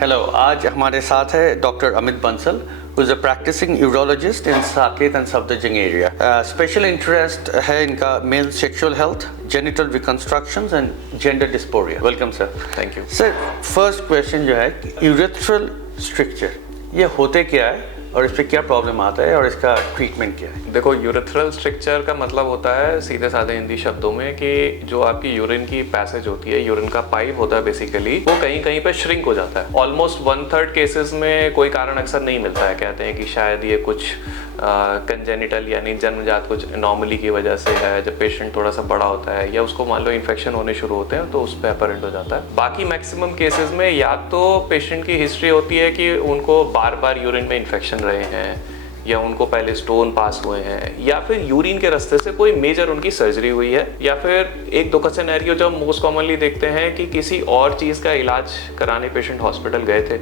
Hello, आज हमारे साथ है doctor Amit Bansal, who is a practicing urologist in Saket and Safdarjung area. Special interest है इनका male sexual health, genital reconstructions and gender dysphoria. Welcome sir. Thank you. Sir, first question जो है urethral stricture, ये होते क्या है और इस पे क्या प्रॉब्लम आता है और इसका ट्रीटमेंट क्या है? देखो, यूरेथ्रल स्ट्रक्चर का मतलब होता है सीधे साधे हिंदी शब्दों में कि जो आपकी यूरिन की पैसेज होती है, यूरिन का पाइप होता है बेसिकली, वो कहीं कहीं पे श्रिंक हो जाता है। ऑलमोस्ट 1/3 केसेस में कोई कारण अक्सर नहीं मिलता है। कहते हैं कि शायद ये कुछ कंजेनिटल यानी जन्मजात कुछ एनॉमली की वजह से है। जब पेशेंट थोड़ा सा बड़ा होता है या उसको मान लो इन्फेक्शन होने शुरू होते हैं तो उस पर अपरेंट हो जाता है। बाकी मैक्सिमम केसेस में या तो पेशेंट की हिस्ट्री होती है कि उनको बार बार यूरिन में इन्फेक्शन रहे हैं या उनको पहले स्टोन पास हुए हैं या फिर यूरिन के रास्ते से कोई मेजर उनकी सर्जरी हुई है या फिर एक दो का सिनेरियो जो मोस्ट कॉमनली देखते हैं कि किसी और चीज़ का इलाज कराने पेशेंट हॉस्पिटल गए थे।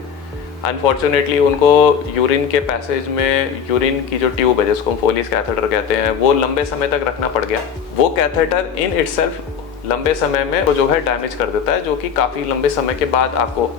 अनफॉर्चुनेटली उनको यूरिन के पैसेज में यूरिन की जो ट्यूब है जिसको हम फोलिस कैथेटर कहते हैं वो लंबे समय तक रखना पड़ गया। वो कैथेटर इन इटसेल्फ लंबे समय में वो जो है डैमेज कर देता है, जो कि काफ़ी लंबे समय के बाद आपको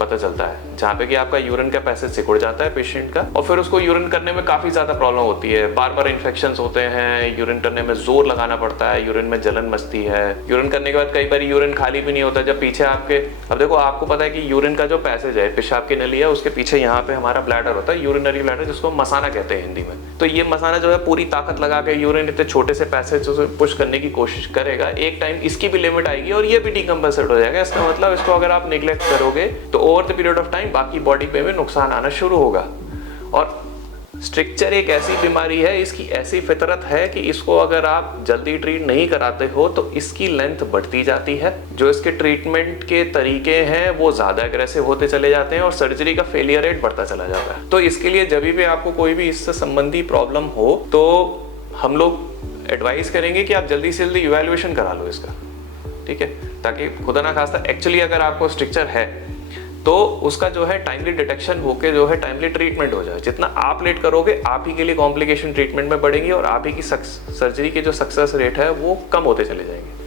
पता चलता है, जहाँ पे कि आपका यूरिन का पैसेज सिकुड़ जाता है पेशेंट का और फिर उसको यूरिन करने में काफ़ी ज़्यादा प्रॉब्लम होती है। बार बार इन्फेक्शंस होते हैं, यूरिन करने में जोर लगाना पड़ता है, यूरिन में जलन मचती है। यूरिन करने के बाद कई बार यूरिन खाली भी नहीं होता। जब पीछे आपके, अब देखो आपको पता है कि यूरिन का जो पैसेज है, पेशाब की नली है, उसके पीछे यहाँ पे हमारा ब्लैडर होता है, यूरिनरी ब्लैडर, जिसको मसाना कहते हैं हिंदी में। तो ये मसाना जो है पूरी ताकत लगा के यूरिन इतने छोटे से पैसेज से पुश करने की कोशिश करेगा। एक टाइम इसकी भी लिमिट आएगी और ये भी डिकम्पनसेट हो जाएगा। इसका मतलब इसको अगर आप निगलेक्ट करोगे तो over the period of time बाकी बॉडी पे भी नुकसान आना शुरू होगा। और स्ट्रक्चर एक ऐसी बीमारी है, इसकी ऐसी फितरत है कि इसको अगर आप जल्दी ट्रीट नहीं कराते हो तो इसकी लेंथ बढ़ती जाती है। जो इसके ट्रीटमेंट के तरीके हैं वो ज़्यादा एग्रेसिव होते चले जाते हैं और सर्जरी का फेलियर रेट बढ़ता चला जाता है। तो इसके लिए जब भी आपको कोई भी इससे संबंधी प्रॉब्लम हो तो हम लोग एडवाइस करेंगे कि आप जल्दी से जल्दी इवैल्यूएशन करा लो इसका, ठीक है, ताकि खुदा ना खास्ता एक्चुअली अगर आपको स्ट्रक्चर है तो उसका जो है टाइमली डिटेक्शन होके जो है टाइमली ट्रीटमेंट हो जाए। जितना आप लेट करोगे आप ही के लिए कॉम्प्लिकेशन ट्रीटमेंट में बढ़ेंगी और आप ही की सर्जरी के जो सक्सेस रेट है वो कम होते चले जाएंगे।